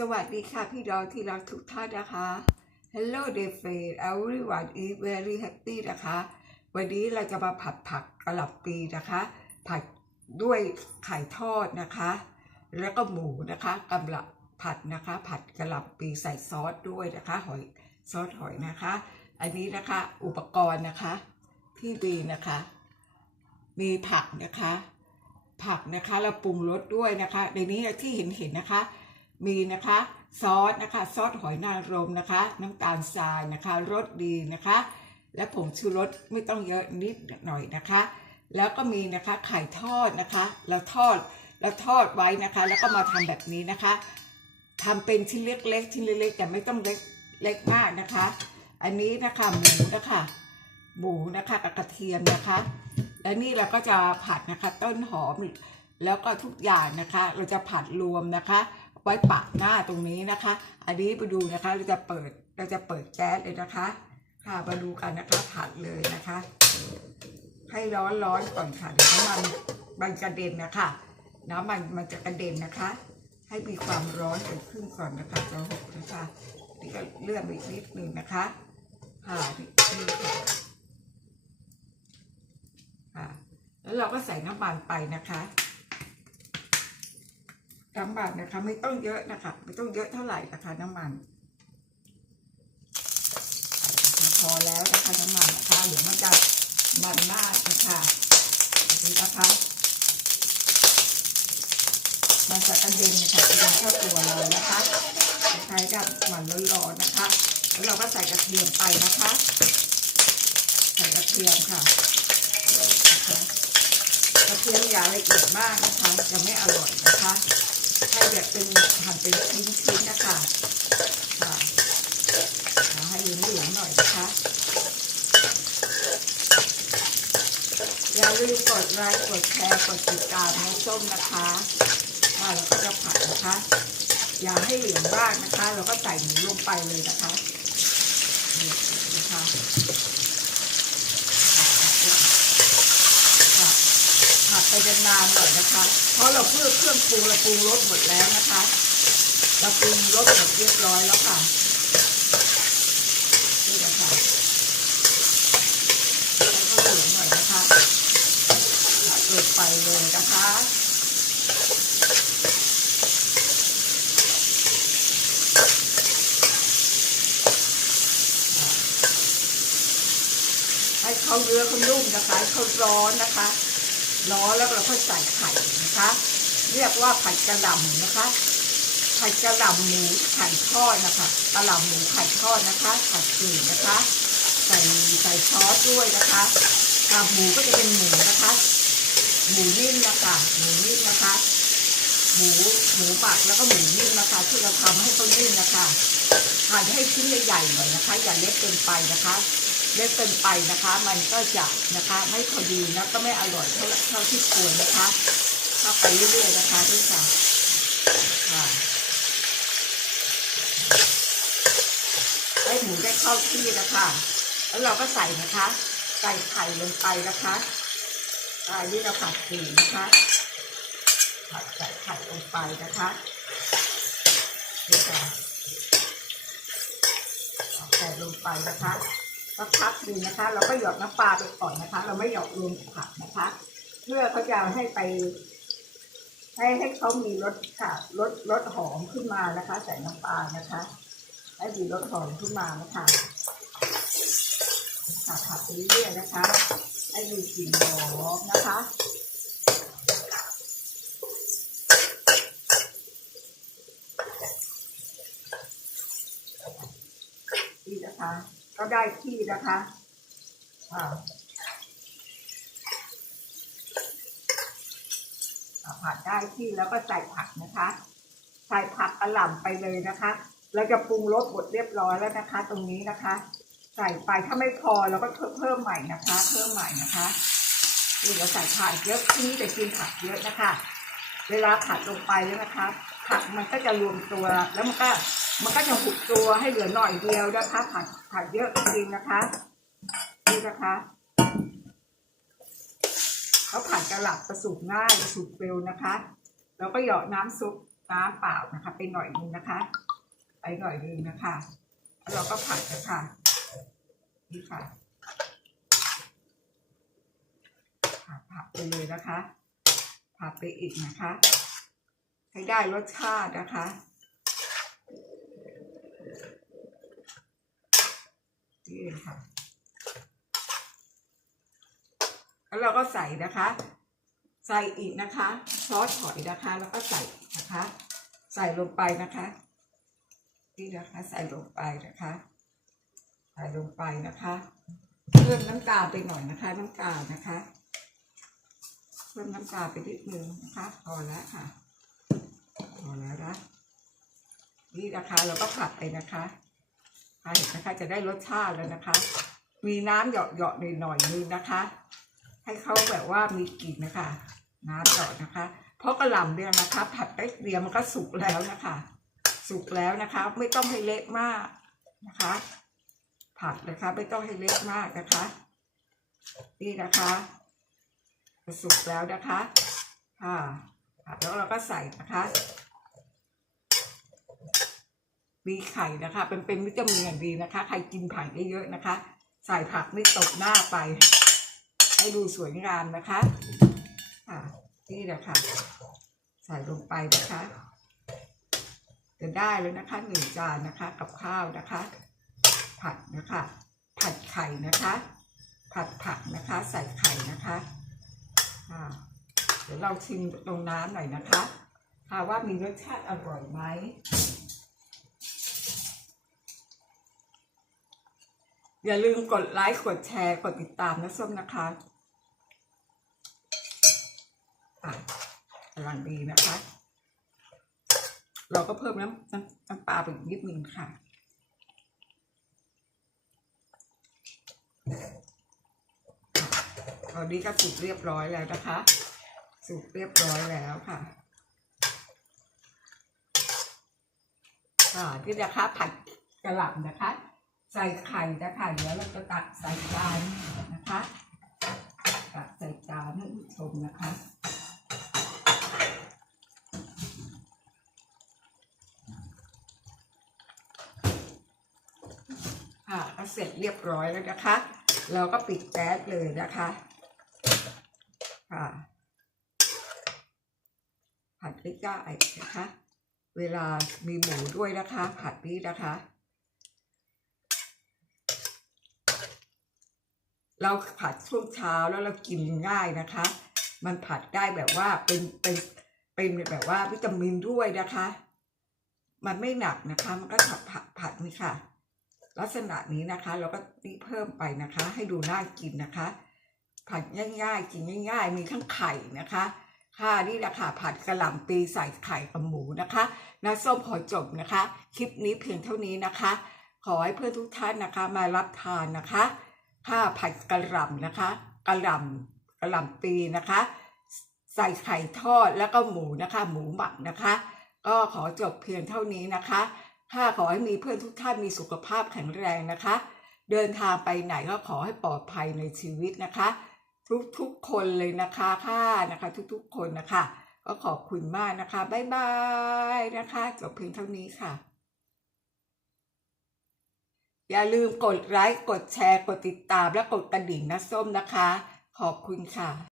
สวัสดีค่ะพี่ดอยที่รักทุกท่านนะคะ Hello dear friend everyone is very happy นะคะ วันนี้เราจะมาผัดผักกระหล่ำปีนะคะ ผัดด้วยไข่ทอดนะคะ แล้วก็หมูนะคะกำลังผัดนะคะ ผัดกระหล่ำปีใส่ซอสด้วยนะคะ หอยซอสหอยนะคะ อันนี้นะคะอุปกรณ์นะคะ ที่ดีนะคะ มีผักนะคะ ผักนะคะเราปรุงรสด้วยนะคะ ในนี้ที่เห็นเห็นนะคะ มีนะคะซอสนะคะซอสหอยนางรมนะคะ น้ำตาลทรายนะคะรสดีนะคะ และผงชูรสไม่ต้องเยอะนิดหน่อยนะคะ แล้วก็มีนะคะไข่ทอดนะคะ เราทอดเราทอดไว้นะคะ แล้วก็มาทำแบบนี้นะคะทำเป็นชิ้นเล็กๆชิ้นเล็กๆแต่ไม่ต้องเล็กเล็กมากนะคะ อันนี้นะคะหมูนะคะหมูนะคะกับกระเทียมนะคะ และนี่เราก็จะผัดนะคะ ต้นหอมแล้วก็ทุกอย่างนะคะ เราจะผัดรวมนะคะ ไว้ปะหน้าตรงนี้นะคะ อันนี้ไปดูนะคะ เราจะเปิด เราจะเปิดแก๊สเลยนะคะ ค่ะ มาดูกันนะคะ ผัดเลยนะคะ ให้ร้อนร้อนก่อนค่ะเดี๋ยวน้ำมันมันกระเด็นนะคะ น้ำมันมันจะกระเด็นนะคะ ให้มีความร้อนเกิดขึ้นก่อนนะคะจะหกนะคะนี่ก็เลื่อนไปอีกนิดนึงนะคะค่ะนี่ค่ะค่ะ แล้วเราก็ใส่น้ำมันไปนะคะ น้ำมันนะคะ ไม่ต้องเยอะนะคะ ไม่ต้องเยอะเท่าไหร่นะคะน้ำมันพอแล้วนะคะน้ำมันนะคะเดี๋ยวมันจะมันมากนะคะนี่นะคะมันจะกระเด็นนะคะกระเด็นเข้าตัวเรานะคะใช้กับมันร้อนๆนะคะ แล้วเราก็ใส่กระเทียมไปนะคะ ใส่กระเทียมค่ะนะคะกระเทียมอย่าละเอียดมากนะคะจะไม่อร่อยนะคะ ให้แบบเป็นหั่นเป็นชิ้นๆนะคะค่ะเอให้เหลืองๆหน่อยนะคะอย่าลืมกดไลค์กดแชร์กดติดตามน้องส้มนะคะว่าเราก็จะผัดนะคะ อย่าให้เหลืองมากนะคะ เราก็ใส่หมูลงไปเลยนะคะนี่นะคะผัด ไปนานๆหน่อยนะคะ เพราะเราเพื่อเครื่องปรุงเราปรุงรสหมดแล้วนะคะ เราปรุงรสหมดเรียบร้อยแล้วค่ะนี่นะคะให้เขาเหลืองหน่อยนะคะผัดไปเลยนะคะให้เขาเนื้อเขานุ่มนะคะให้เขาร้อนนะคะ ร้อนแล้วเราค่อยใส่ไข่นะคะ เรียกว่าผัดกระหล่ำนะคะผัดกระหล่ำหมูไข่ทอดนะคะกระหล่ำหมูไข่ทอดนะคะผัดกลิ่นะคะ ใส่ใส่ซอสด้วยนะคะอ่าหมูก็จะเป็นหมูนะคะหมูนิ่มนะคะหมูนิ่มนะคะหมูหมูปักแล้วก็หมูนิ่มนะคะที่เราทำให้เขานิ่มนะคะหั่นให้ชิ้นใหญ่ๆหน่อยนะคะ อย่าเล็กเกินไปนะคะ เล็กเกินไปนะคะ มันก็จะนะคะไม่พอดีนะก็ไม่อร่อยเท่าเท่าที่ควรนะคะเข้าไปเรื่อยๆนะคะด้วยค่ะให้หมูได้เข้าที่นะคะ แล้วเราก็ใส่นะคะ ใส่ไข่ลงไปนะคะอันนี้เราผัดสีนะคะผัดใส่ไข่ลงไปนะคะนี่ค่ะเอาใส่ลงไปนะคะ สักพักหนึ่งนะคะ เราก็หยอดน้ำปลาไปก่อนนะคะ เราไม่หยอดรวมผักนะคะ เพื่อเขาจะให้ไป ให้ให้เขามีรสค่ะรสรสหอมขึ้นมานะคะ ใส่น้ำปลานะคะ ให้มีรสหอมขึ้นมานะคะผัดผัดไปเรื่อยๆนะคะ ให้มีกลิ่นหอมนะคะนี่นะคะ ก็ได้ที่นะคะอ่าผัดได้ที่แล้วก็ใส่ผักนะคะ ใส่ผักกระหล่ำไปเลยนะคะเราจะปรุงรสหมดเรียบร้อยแล้วนะคะ ตรงนี้นะคะ ใส่ไปถ้าไม่พอเราก็เพิ่มใหม่นะคะ เพิ่มใหม่นะคะนี่เราใส่ผักเยอะที่นี่จะกินผักเยอะนะคะ เวลาผัดลงไปแล้วนะคะ ผักมันก็จะรวมตัวแล้วมันก็ มันก็จะหุบตัวให้เหลือหน่อยเดียวนะคะผัดผัดเยอะจริงนะคะ นี่นะคะเขาผัดกระหลับประสูบง่ายสูบเร็วนะคะ แล้วก็หยอดน้ำซุปน้ำเปล่านะคะไปหน่อยนึงนะคะไปหน่อยนึงนะคะแล้วเราก็ผัดนะคะนี่ค่ะผัดผัดไปเลยนะคะผัดไปอีกนะคะ ให้ได้รสชาตินะคะี่เลยค่ะ แล้วเราก็ใส่นะคะ ใส่อีกนะคะ ซอสหอยนะคะ แล้วก็ใส่นะคะ ใส่ลงไปนะคะ นี่นะคะ ใส่ลงไปนะคะ ใส่ลงไปนะคะเพิ่มน้ำตาลไปหน่อยนะคะ น้ำตาลนะคะเพิ่มน้ำตาลไปนิดนึงนะคะพอแล้วค่ะพอแล้วนะนี่นะคะเราก็ผัดไปนะคะ ผัดนะคะ จะได้รสชาติแล้วนะคะ มีน้ำเหยาะๆหน่อยนึงนะคะ ให้เขาแบบว่ามีกลิ่นนะคะ น้ำเหยาะนะคะ เพราะกระหล่ำเนี่ยนะคะ ผัดแป๊บเดียวมันก็สุกแล้วนะคะ สุกแล้วนะคะ ไม่ต้องให้เละมากนะคะ ผัดนะคะ ไม่ต้องให้เละมากนะคะ นี่นะคะสุกแล้วนะคะค่ะแล้วเราก็ใส่นะคะ มีไข่นะคะ เป็นเป็นวิตามินอย่างดีนะคะ ใครกินผักเยอะๆนะคะ ใส่ผักไม่ตกหน้าไป ให้ดูสวยงามนะคะค่ะนี่แหละค่ะ ใส่ลงไปนะคะจะได้แล้วนะคะหนึ่งจานนะคะ กับข้าวนะคะ ผัดนะคะ ผัดไข่นะคะ ผัดผักนะคะ ใส่ไข่นะคะค่ะเดี๋ยวเราชิมตรงน้ำหน่อยนะคะค่ะว่ามีรสชาติอร่อยไหม อย่าลืมกดไลค์กดแชร์กดติดตามนะส้มนะคะอะกำลังดีนะคะ เราก็เพิ่มน้ำน้ำนำปลาไปอีกนิดนึงค่ะตอนนี้ก็สุกเรียบร้อยแล้วนะคะ สุกเรียบร้อยแล้วค่ะอ่าที่นะคะผัดกระหล่ำนะคะ ใส่ไข่นะคะเดี๋ยวเราจะตักใส่จานนะคะ ตักใส่จานให้ผู้ชมนะคะค่ะก็เสร็จเรียบร้อยแล้วนะคะ เราก็ปิดแก๊สเลยนะคะค่ะผัดพริกก้าไอนะคะ เวลามีหมูด้วยนะคะ ผัดนี้นะคะ เราผัดช่วงเช้าแล้วเรากินง่ายนะคะ มันผัดได้แบบว่าเป็นเป็นเป็นแบบว่าวิตามินด้วยนะคะ มันไม่หนักนะคะ มันก็ผัดผัดผัดนี่ค่ะ ลักษณะนี้นะคะ เราก็นี่เพิ่มไปนะคะ ให้ดูน่ากินนะคะ ผัดง่ายๆกินง่าย ๆ มีทั้งไข่นะคะค่ะนี่แหละค่ะผัดกระหล่ำปีใส่ไข่กับหมูนะคะน้าส้มขอจบนะคะ คลิปนี้เพียงเท่านี้นะคะ ขอให้เพื่อนทุกท่านนะคะ มารับทานนะคะ ค่ะผัดกระหล่ำนะคะกระหล่ำกระหล่ำปีนะคะ ใส่ไข่ทอดแล้วก็หมูนะคะ หมูหมักนะคะ ก็ขอจบเพียงเท่านี้นะคะค่ะขอให้มีเพื่อนทุกท่านมีสุขภาพแข็งแรงนะคะ เดินทางไปไหนก็ขอให้ปลอดภัยในชีวิตนะคะ ทุกๆคนเลยนะคะค่ะนะคะ ทุกๆคนนะคะ ก็ขอบคุณมากนะคะบ๊ายบายนะคะจบเพียงเท่านี้ค่ะ อย่าลืมกดไลค์ กดแชร์ กดติดตามและกดกระดิ่งนะส้มนะคะ ขอบคุณค่ะ